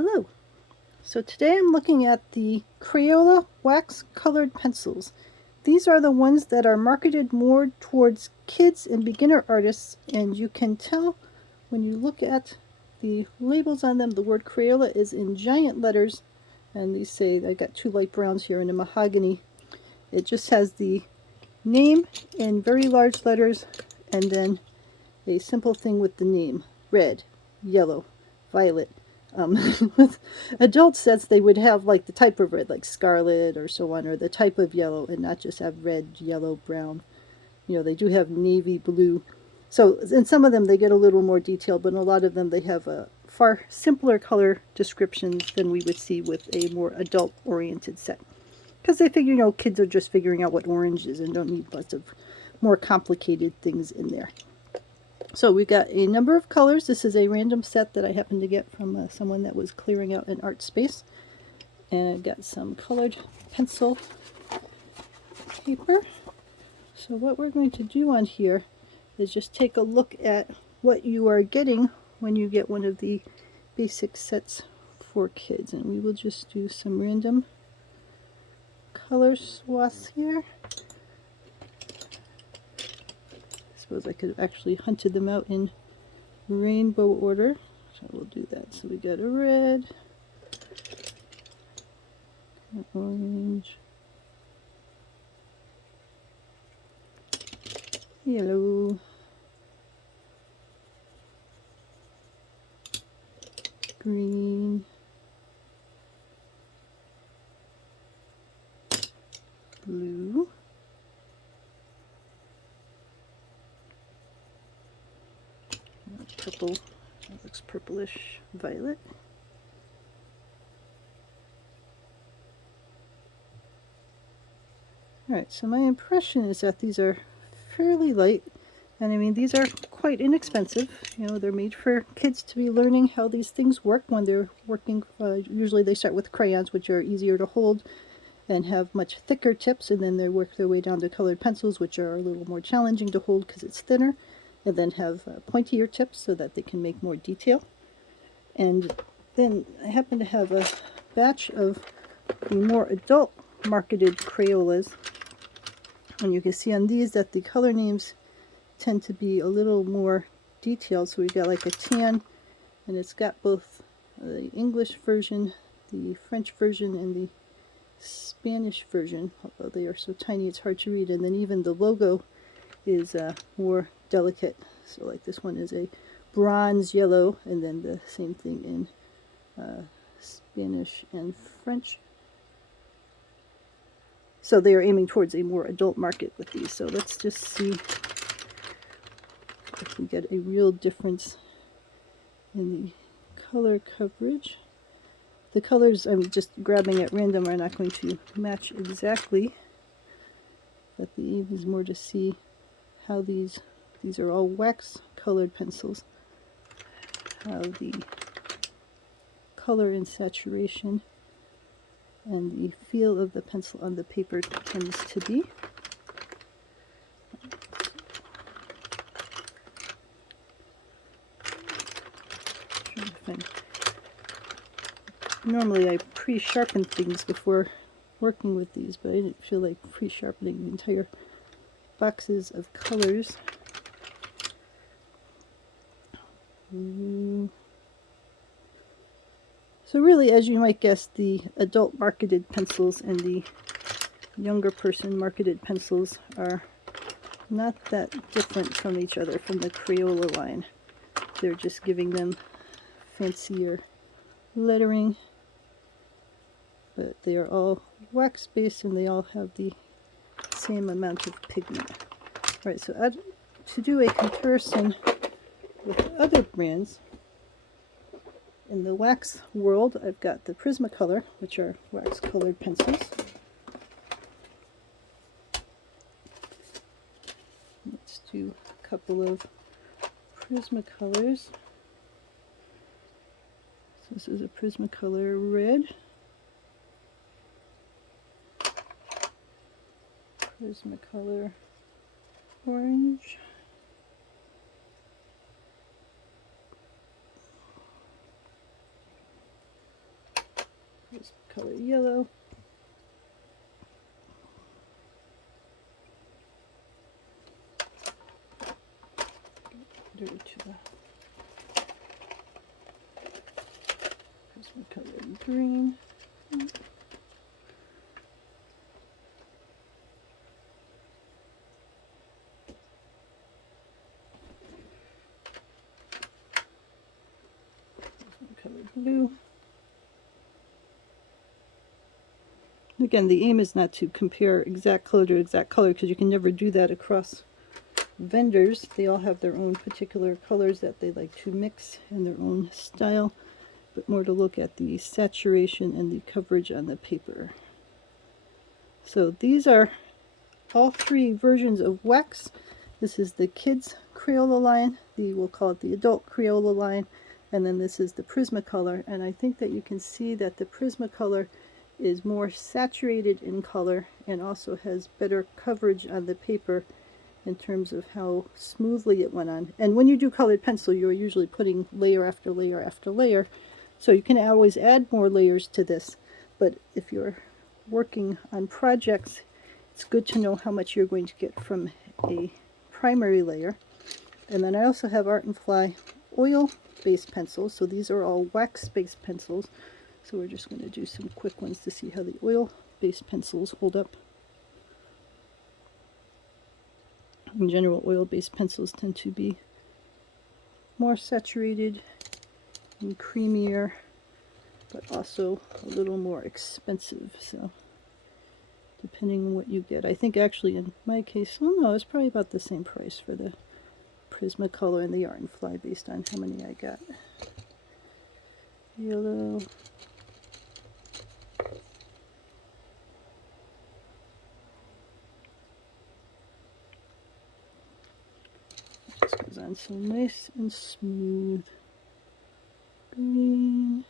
Hello. So today I'm looking at the Crayola wax colored pencils. These are the ones that are marketed more towards kids and beginner artists, and you can tell when you look at the labels on them, the word Crayola is in giant letters, and these say, I got two light browns here and a mahogany. It just has the name in very large letters and then a simple thing with the name, red, yellow, violet. With adult sets, they would have like the type of red, like scarlet or so on, or the type of yellow, and not just have red, yellow, brown. They do have navy blue. So in some of them, they get a little more detail, but in a lot of them, they have a far simpler color descriptions than we would see with a more adult-oriented set. Because they figure, kids are just figuring out what orange is and don't need lots of more complicated things in there. So we've got a number of colors. This is a random set that I happened to get from someone that was clearing out an art space. And I've got some colored pencil paper. So what we're going to do on here is just take a look at what you are getting when you get one of the basic sets for kids. And we will just do some random color swaths here. I suppose I could have actually hunted them out in rainbow order, so we'll do that. So we got a red, an orange, yellow, green, blue, purple, that looks purplish, violet, alright, so my impression is that these are fairly light, and I mean these are quite inexpensive. They're made for kids to be learning how these things work when they're working. Usually they start with crayons, which are easier to hold and have much thicker tips, and then they work their way down to colored pencils, which are a little more challenging to hold because it's thinner, and then have pointier tips so that they can make more detail. And then I happen to have a batch of the more adult marketed Crayolas, and you can see on these that the color names tend to be a little more detailed. So we've got like a tan, and it's got both the English version, the French version, and the Spanish version, although they are so tiny it's hard to read. And then even the logo is more delicate. So like this one is a bronze yellow, and then the same thing in Spanish and French. So they are aiming towards a more adult market with these. So let's just see if we get a real difference in the color coverage. The colors I'm just grabbing at random are not going to match exactly, but the aim is more to see how these are all wax colored pencils, how the color and saturation and the feel of the pencil on the paper tends to be. Normally I pre-sharpen things before working with these, but I didn't feel like pre-sharpening the entire boxes of colors. So really, as you might guess, the adult marketed pencils and the younger person marketed pencils are not that different from each other from the Crayola line. They're just giving them fancier lettering, but they are all wax based and they all have the same amount of pigment. Alright, so to do a comparison with other brands, in the wax world, I've got the Prismacolor, which are wax colored pencils. Let's do a couple of Prismacolors. So this is a Prismacolor red, Prismacolor orange, Just color yellow. Color green. Color blue. Again, the aim is not to compare exact color to exact color, because you can never do that across vendors. They all have their own particular colors that they like to mix in their own style, but more to look at the saturation and the coverage on the paper. So these are all three versions of wax. This is the kids Crayola line, we'll call it the adult Crayola line, and then this is the Prismacolor. And I think that you can see that the Prismacolor is more saturated in color and also has better coverage on the paper in terms of how smoothly it went on. And when you do colored pencil, you're usually putting layer after layer after layer, so you can always add more layers to this. But if you're working on projects, it's good to know how much you're going to get from a primary layer. And then I also have Art and Fly oil-based pencils. So these are all wax-based pencils. So we're just going to do some quick ones to see how the oil-based pencils hold up. In general, oil-based pencils tend to be more saturated and creamier, but also a little more expensive. So depending on what you get, I think actually in my case, oh no, it's probably about the same price for the Prismacolor and the Art and Fly based on how many I got. Yellow. This goes on so nice and smooth. Green.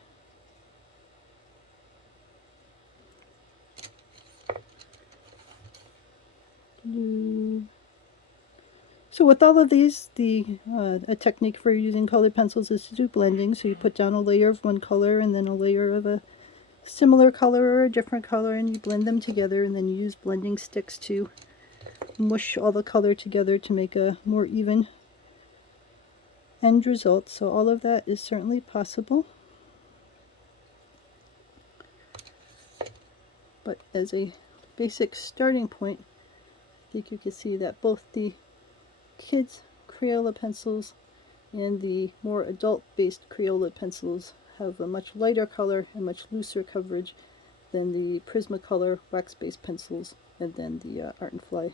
Blue. So with all of these, a technique for using colored pencils is to do blending. So you put down a layer of one color and then a layer of a similar color or a different color, and you blend them together, and then you use blending sticks to mush all the color together to make a more even end result. So all of that is certainly possible. But as a basic starting point, I think you can see that both the kids Crayola pencils and the more adult-based Crayola pencils have a much lighter color and much looser coverage than the Prismacolor wax-based pencils and then the Art and Fly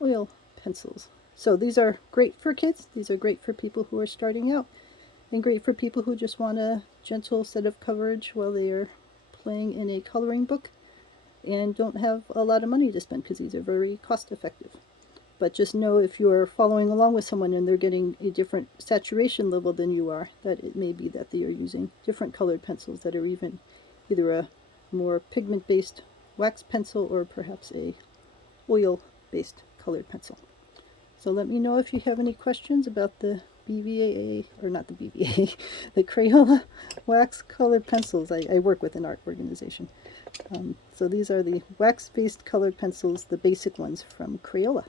oil pencils. So these are great for kids. These are great for people who are starting out, and great for people who just want a gentle set of coverage while they are playing in a coloring book and don't have a lot of money to spend, because these are very cost effective. But just know, if you're following along with someone and they're getting a different saturation level than you are, that it may be that they are using different colored pencils that are even either a more pigment-based wax pencil or perhaps a oil-based colored pencil. So let me know if you have any questions about the BVAA, or not the BVAA, the Crayola wax colored pencils. I work with an art organization. So these are the wax-based colored pencils, the basic ones from Crayola.